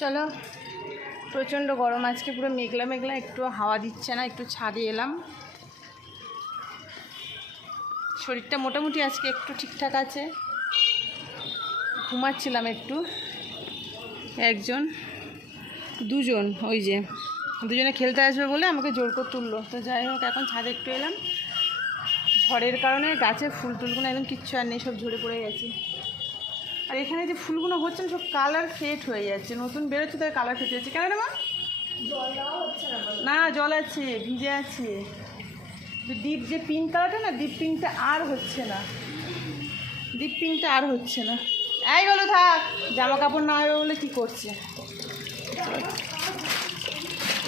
চলো প্রচণ্ড গরম, আজকে পুরো মেঘলা মেঘলা, একটু হাওয়া দিচ্ছে না, একটু ছাদে এলাম। শরীরটা মোটামুটি আজকে একটু ঠিকঠাক আছে। ঘুমাচ্ছিলাম একটু। একজন, দুজন, ওই যে, দুজনে খেলতে আসবে বলে আমাকে জোর করে তুললো। তো যাই হোক, এখন ছাদে একটু এলাম। ঝড়ের কারণে গাছে ফুল টুলগুলো একদম কিচ্ছু আর নেই, সব ঝরে পড়ে গেছে। আর এখানে যে ফুলগুলো হচ্ছে না সব কালার ফেট হয়ে যাচ্ছে। নতুন বেরোচ্ছে তাই কালার ফেট যাচ্ছে কেন মা? না না জল আছে ভিজে আছে। ডিপ যে পিঙ্ক কালারটা না ডিপ পিঙ্কটা আর হচ্ছে না। ডিপ পিঙ্কটা আর হচ্ছে না। এই বলো থাক। জামা কাপড় না হবে বলে কী করছে?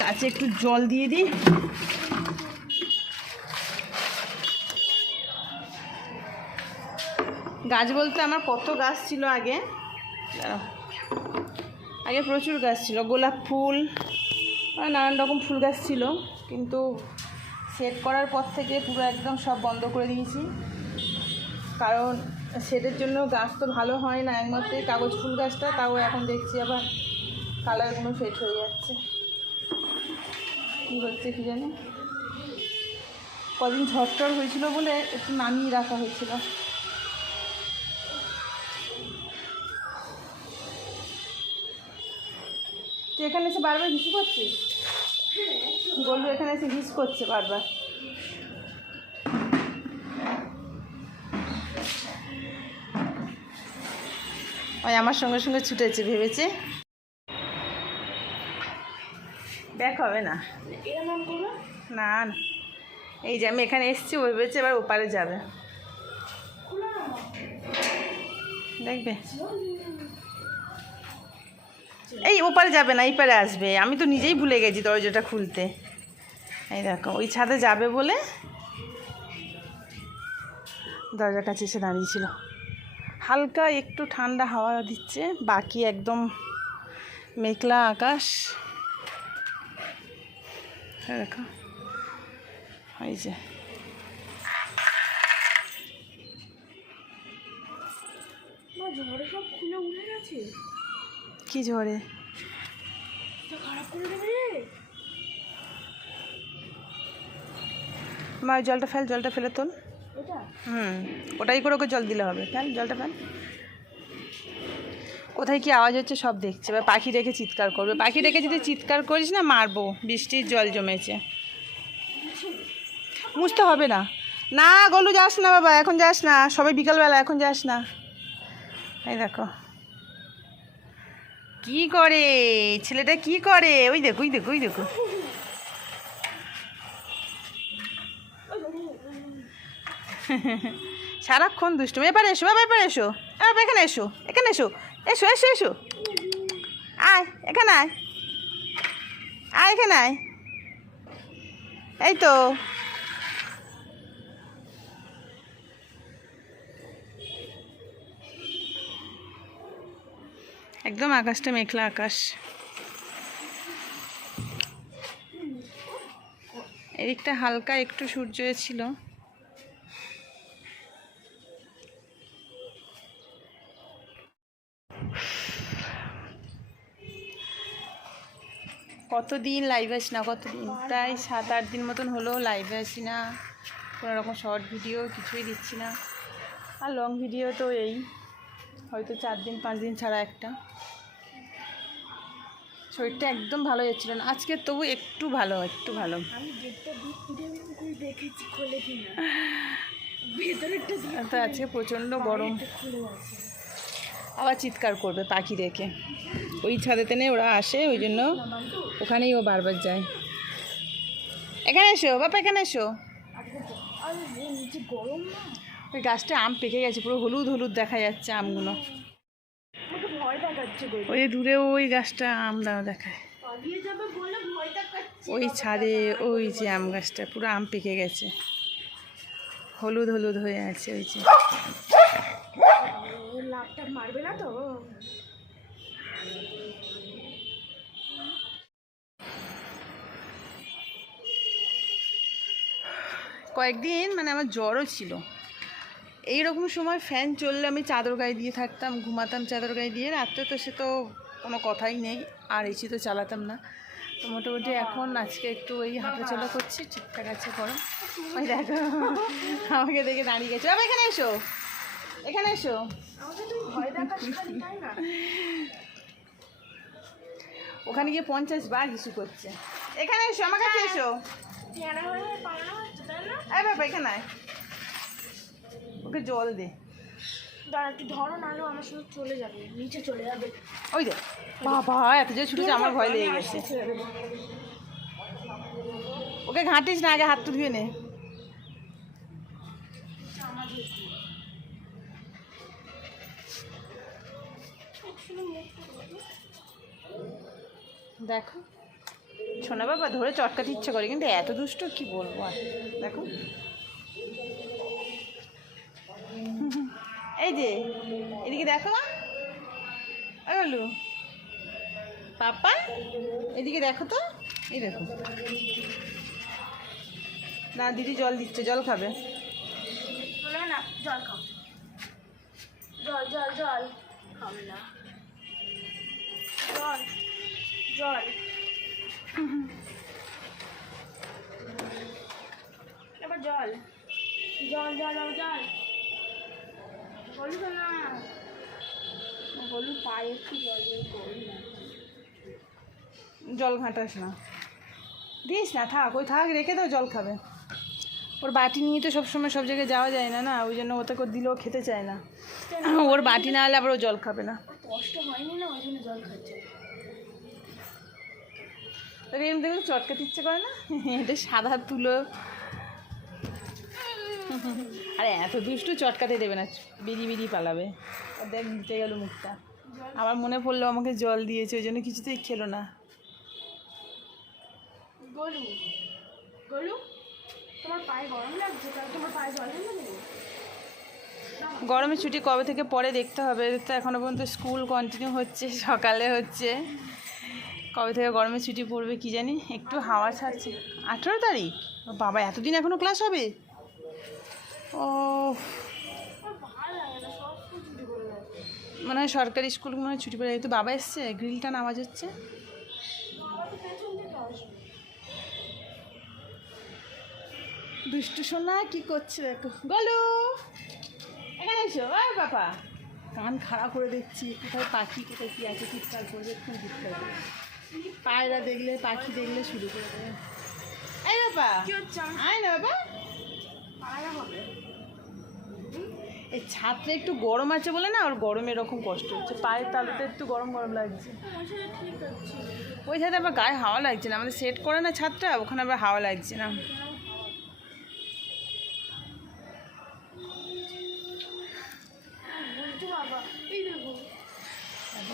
গাছে একটু জল দিয়ে দিই। গাছ বলতে আমার কত গাছ ছিল আগে? আগে প্রচুর গাছ ছিল, গোলাপ ফুল নানান রকম ফুল গাছ ছিল, কিন্তু সেট করার পর থেকে পুরো একদম সব বন্ধ করে দিয়েছি। কারণ সেটের জন্য গাছ তো ভালো হয় না, একমাত্র কাগজ ফুল গাছটা, তাও এখন দেখছি আবার কালারগুলো ফেট হয়ে যাচ্ছে। কী হচ্ছে কী জানি? কদিন ঝড়টর হয়েছিল বলে একটু নামিয়ে রাখা হয়েছিল। তুই এখানে এসে বারবার হিসু করছিস? গোলু এখানে এসে হিস করছে বারবার। ওই আমার সঙ্গে সঙ্গে ছুটেছে, ভেবেছে? ব্যাক হবে না। না না। এই যে আমি এখানে এসেছি, ও ভেবেছে এবার ওপারে যাবে। দেখবে? এই ওপারে যাবে না, এই পারে আসবে। আমি তো নিজেই ভুলে গেছি দরজাটা খুলতে। এই দেখো, ওই ছাদে যাবে বলে দরজার কাছে এসে দাঁড়িয়েছিল। হালকা একটু ঠান্ডা হাওয়া দিচ্ছে, বাকি একদম মেঘলা আকাশ। দেখো, এই যে। খুলে গেছে। কি ঝড়ে? তো খারাপ করে দেবে রে মা জলটা ফেল জলটা ফেলে তোল। হুম ওটাই করে ওকে জল দিলে হবে। ফেল জলটা ফেল। কোথায় কি আওয়াজ হচ্ছে সব দেখছে। এবার পাখি রেখে চিৎকার করবে। পাখি রেখে যদি চিৎকার করিস না মারবো। বৃষ্টির জল জমেছে। মুছতে হবে না। না গলু যাস না বাবা এখন যাস না। সবাই বিকালবেলা এখন যাস না। এই দেখো। কি করে? ছেলেটা কি করে? ওই দেখো ওই দেখো ওই দেখো। সারাক্ষণ দুষ্টু এবার এসো, এবার এবার এসো। এবার এখানে এসো এখানে এসো এসো এসো এসো। আয়, এখানে আয়। আয়, এখানে আয়। এই তো। একদম আকাশটা মেঘলা আকাশ। এদিকটা হালকা একটু সূর্য ছিল কতদিন লাইভে আসি না? কতদিন? প্রায় সাত, আট দিন মতন হলো লাইভে আসি না। কোনো রকম শর্ট ভিডিও কিছুই দিচ্ছি না। আর লং ভিডিও তো এই। হয়তো চার দিন পাঁচ দিন ছাড়া একটা। শরীরটা একদম ভালো যাচ্ছিল না। আজকে তবু একটু ভালো একটু ভালো। তো আজকে প্রচণ্ড গরম। আবার চিৎকার করবে পাখি দেখে। ওই ছাদেতে নেই ওরা আসে ওই জন্য ওখানেই ও বারবার যায়। এখানে এসো বাবা এখানে এসো। গরম না? ওই গাছটা আম পেকে গেছে, পুরো হলুদ হলুদ দেখা যাচ্ছে আমগুলো। ওই দূরে ওই গাছটা আম দাও দেখায়। ওই ছাদে ওই যে আম গাছটা, পুরো আম পেকে গেছে। হলুদ হলুদ হয়ে আছে ওই যে। মারবে না তো কয়েকদিন মানে আমার জ্বরও ছিল। এই রকম সময় ফ্যান চললে আমি চাদর গায়ে দিয়ে থাকতাম ঘুমাতাম চাদর গায়ে দিয়ে। রাত্রে তো সে তো কোনো কথাই নেই আর এসি তো চালাতাম না। তো মোটামুটি এখন আজকে একটু ওই হাঁটাচলা করছি ঠিকঠাক আছে গরম। ওই দেখো আমাকে দেখে দাঁড়িয়ে গেছে। বাবা এখানে এসো। এখানে এসো। ওখানে গিয়ে পঞ্চাশ বার হিসু করছে। এখানে এসো আমার কাছে এসো। এই বাবা এখানে আয়। ওকে জল দে। দাঁড়া একটু ধরো নাহলে আমার সাথে চলে যাবে। নিচে চলে যাবে। ওই দে। বাবা এত যে ছুটেছে আমার ভয় লেগে গেছে। ওকে ঘাঁটিস না আগে হাত ধুয়ে নে। দেখো শোনা বাবা ধরে চটকাতে ইচ্ছে করে কিন্তু এত দুষ্ট কি বলব আর? দেখো। এই যে, এদিকে দেখো বলু পাপা, এদিকে দেখো তো। এই দেখো। না, দিদি জল দিচ্ছে, জল খাবে। না, জল খাও। জল জল জল। খাবে না। জল জল। এবার জল। জল জল জল। জল জল না গলু পায়ে একটু জল ঘাঁটাস না। দিস না থাক ওই থাক রেখে দাও জল খাবে। ওর বাটি নিয়ে তো সবসময় সব জায়গায় যাওয়া যায় না না? ওই জন্য ওটাকে ওর দিলেও খেতে চায় না। ওর বাটি না হলে আবার ও জল খাবে না। কষ্ট হয়নি না? ওই জন্য জল খাচ্ছে। তোর এরম দেখলে চটকাতে ইচ্ছে করে না? এটা সাদা তুলো। আরে এত দুষ্টু চটকাতে দেবে না বেরিয়ে বেরিয়ে পালাবে। দেখ নিতে গেল মুখটা। আমার মনে পড়ল আমাকে জল দিয়েছে ওই জন্য কিছুতেই খেলো না। গলু গলু তোমার পায়ে গরম লাগছে তোমার পায়ে জল গরমের ছুটি কবে থেকে পরে দেখতে হবে তো এখনও পর্যন্ত স্কুল কন্টিনিউ হচ্ছে সকালে হচ্ছে। কবে থেকে গরমের ছুটি পড়বে কি জানি একটু হাওয়া ছাড়ছে। আঠেরো তারিখ? বাবা এতদিন এখনও ক্লাস হবে? ও করে মনে সরকারি স্কুল মনে ছুটি পড়ে তো বাবা এসছে গ্রিলটা নামাজ হচ্ছে। দুষ্টু সোনা কি করছে দেখো? গলু! এখানে এসো আর বাবা। কান খাড়া করে দেখছি কোথায় পাখি কোথায় কি আছে চিৎকার করবে খুব দিতে হবে পায়রা দেখলে পাখি দেখলে শুরু করে দেবে। এই বাবা। আয় না বাবা। পায়রা হবে। এই ছাদটা একটু গরম আছে বলে না ওর গরমে এরকম কষ্ট হচ্ছে। পায়ের তালুতে একটু গরম গরম লাগছে। ওই ছাদে আবার গায়ে হাওয়া লাগছে না, আমাদের সেট করে না ছাদটা, ওখানে আবার হাওয়া লাগছে না।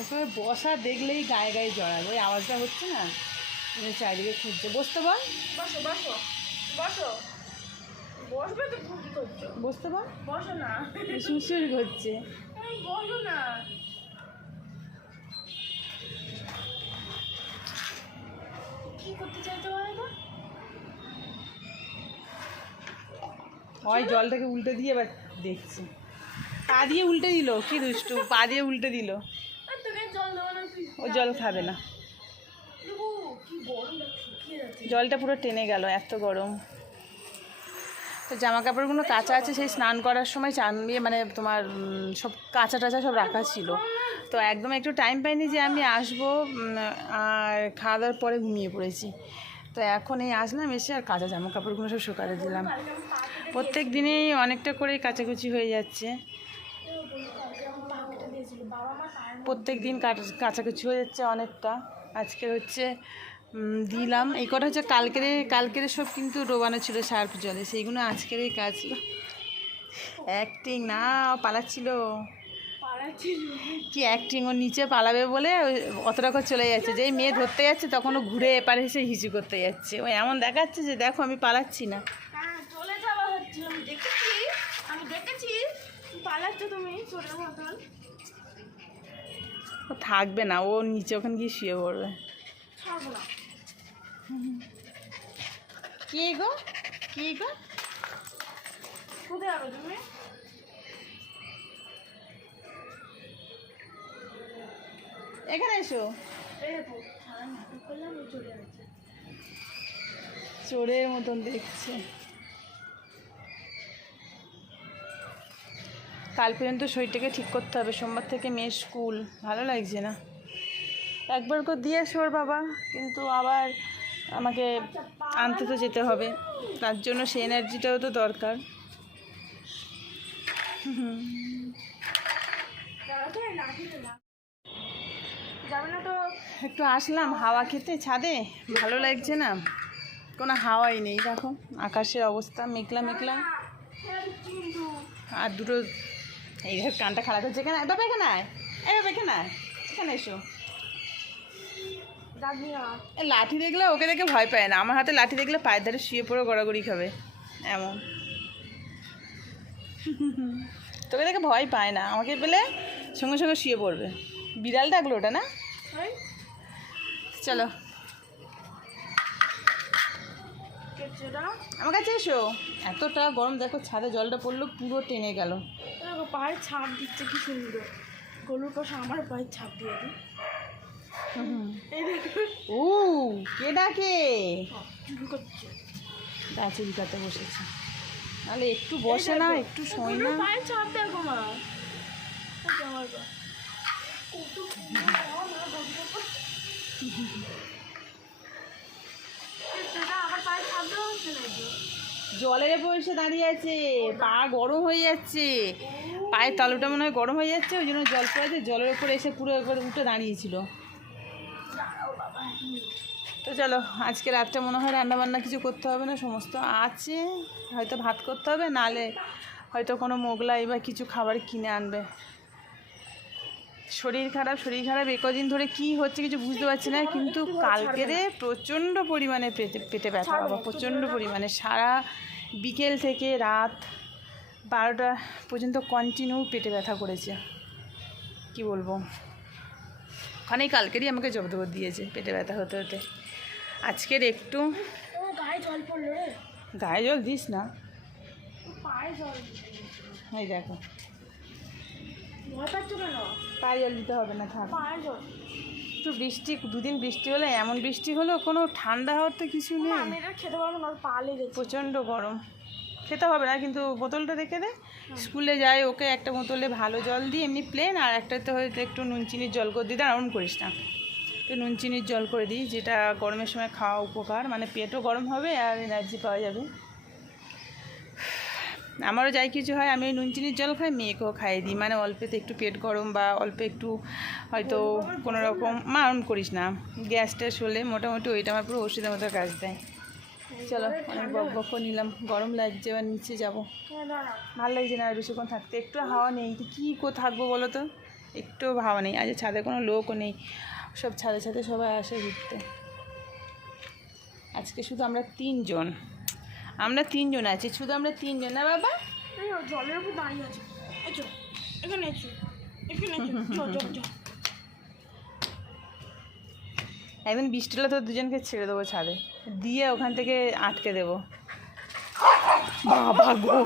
ওকে বসা দেখলেই গায়ে গায়ে জড়াবে, ওই আওয়াজটা হচ্ছে না। চারিদিকে খুঁজছে। বসতে বল। বসো বসো বসো। বসবে তো কি করছ? বসতে বল বসো না। সুসুর করছে বসো না। কি করতে চাইছো বলো ওই জলটাকে উল্টে দিয়ে এবার দেখছি। পা দিয়ে উল্টে দিল কি দুষ্টু পা দিয়ে উল্টে দিল। ও জল খাবে না। জলটা পুরো টেনে গেল এত গরম। তো জামা কাপড়গুলো কাঁচা আছে, সেই স্নান করার সময় চান দিয়ে মানে তোমার সব কাঁচা টাচা সব রাখা ছিল। তো একদম একটু টাইম পাইনি যে আমি আসব আর খাওয়া দাওয়ার পরে ঘুমিয়ে পড়েছি। তো এখন এই আসলাম, এসে আর কাঁচা জামা কাপড়গুলো সব শুকাতে দিলাম। প্রত্যেক দিনেই অনেকটা করেই কাচাকুচি হয়ে যাচ্ছে। প্রত্যেক দিন কাচাকুচি হয়ে যাচ্ছে অনেকটা। আজকে হচ্ছে দিলাম। এই কটা হচ্ছে কালকের কালকের সব কিন্তু ডোবানো ছিল সার্ফ জলে। সেইগুলো আজকেরই কাজ। অ্যাক্টিং না পালাচ্ছিল। কি অ্যাক্টিং ও নিচে পালাবে বলে অতটা করে চলে যাচ্ছে। যেই মেয়ে ধরতে যাচ্ছে তখন ও ঘুরে এপারে এসে হিচু করতে যাচ্ছে। ও এমন দেখাচ্ছে যে দেখো আমি পালাচ্ছি না। হ্যাঁ চলে যাওয়া হচ্ছিল আমি দেখেছি আমি দেখেছি। পালাচ্ছ তুমি চোরের মতন ও থাকবে না ও নিচে ওখানে গিয়ে শুয়ে পড়বে। ছাড়বো না। কি গো? কি গো? কোথায় তুমি? এখানে এসো। চোরের মতন দেখছে। কাল পর্যন্ত শরীরটাকে ঠিক করতে হবে। সোমবার থেকে মেয়ের স্কুল। ভালো লাগছে না। একবার করে দিয়ে এসো ওর বাবা। কিন্তু আবার আমাকে আনতে তো যেতে হবে। তার জন্য সে এনার্জিটাও তো দরকার। একটু আসলাম হাওয়া খেতে ছাদে, ভালো লাগছে না। কোনো হাওয়াই নেই, দেখো, আকাশের অবস্থা মেঘলা মেঘলা। আর দুটো, এই কানটা খারাপ হচ্ছে কেন বাবা, এখানে আয়। বাবা, এখানে আয়, এখানে এসো। এ লাঠি দেখলে ওকে দেখে ভয় পায় না। আমার হাতে লাঠি দেখলে পায়ের ধারে শুয়ে পড়ে গড়াগড়ি খাবে। এমন। তোকে দেখে ভয় পায় না। আমাকে পেলে সঙ্গে সঙ্গে শুয়ে পড়বে। বিড়াল ডাকলো ওটা না? চলো। আমার কাছে এসো। এতটা গরম দেখো ছাদে জলটা পড়ল পুরো টেনে গেল। পায়ের ছাপ দিচ্ছে কি সুন্দর। গরুর পাশে আমার পায়ের ছাপ দিয়ে দিই। ও কে ডাকে? চুরি করছে দা চুলকাতে বসেছে। নাহলে একটু বসে না একটু শোয় না। দেখো মা? জলের উপর এসে দাঁড়িয়ে আছে পা গরম হয়ে যাচ্ছে। পায়ের তালুটা মনে হয় গরম হয়ে যাচ্ছে ওই জন্য জল পড়েছে জলের উপরে এসে পুরো একবার উঠে দাঁড়িয়েছিল। তো চলো, আজকে রাতটা মনে হয় রান্না বান্না কিছু করতে হবে না, সমস্ত আছে। হয়তো ভাত করতে হবে, নালে হয়তো কোনো মোগলাই বা কিছু খাবার কিনে আনবে। শরীর খারাপ শরীর খারাপ, এ কদিন ধরে কি হচ্ছে কিছু বুঝতে পারছি না, কিন্তু কালকেরে প্রচণ্ড পরিমাণে পেটে পেটে ব্যথা বাবা, প্রচণ্ড পরিমাণে। সারা বিকেল থেকে রাত বারোটা পর্যন্ত কন্টিনিউ পেটে ব্যথা করেছে। কি বলব? ওখানেই কালকেরই আমাকে জব্দ দিয়েছে পেটে ব্যথা হতে হতে। আজকের একটু গায়ে জল গায়ে জল দিস না। পায়ে জল এই দেখো। পায়ে জল দিতে হবে না থাক। পায়ে জল। একটু বৃষ্টি দুদিন বৃষ্টি হলে এমন বৃষ্টি হলো কোনো ঠান্ডা হওয়ার তো কিছু নেই। প্রচণ্ড গরম। খেতে হবে না কিন্তু বোতলটা রেখে দে। স্কুলে যাই ওকে একটা বোতলে ভালো জল দিই এমনি প্লেন আর একটাতে হয়তো একটু নুন চিনির জল করে দিই। এমন করিস না। একটু নুন চিনির জল করে দিই যেটা গরমের সময় খাওয়া উপকার। মানে পেটও গরম হবে আর এনার্জি পাওয়া যাবে। আমারও যাই কিছু হয় আমি নুন চিনির জল খাই মেয়েকেও খাইয়ে দিই। মানে অল্পেতে একটু পেট গরম বা অল্প একটু হয়তো কোনো রকম মারণ করিস না। গ্যাস ট্যাস হলে মোটামুটি ওইটা আমার পুরো ওষুধের মতো কাজ দেয়। চলো অনেক বক বক নিলাম। গরম লাগছে এবার নিচে যাব। ভালো লাগছে না আর বেশিক্ষণ থাকতে। একটু হাওয়া নেই। কী কো থাকব বলো তো? একটু হাওয়া নেই। আজ ছাদে কোনো লোকও নেই। সব ছাদে ছাদে সবাই আসে ঘুরতে। আজকে শুধু আমরা তিনজন। আমরা তিনজন আছি। শুধু আমরা তিনজন। না বাবা? জলের উপর দাঁড়িয়ে আছে। এখানে এখানে একদিন বৃষ্টি হলে তো দুজনকে ছেড়ে দেবো ছাদে। দিয়ে ওখান থেকে আটকে দেবো। বাবা গো।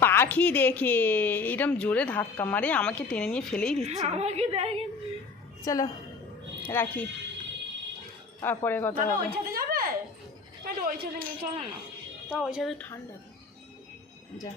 পাখি দেখে। এরম জোরে ধাক্কা মারে আমাকে টেনে নিয়ে ফেলেই দিচ্ছে। আমাকে দেখেন চলো রাখি। তারপরে কথা হবে। ওই ছাদে যাবে ওই ছাদে নিয়ে চলে না। তা ওই ছাদে ঠান্ডা। যা।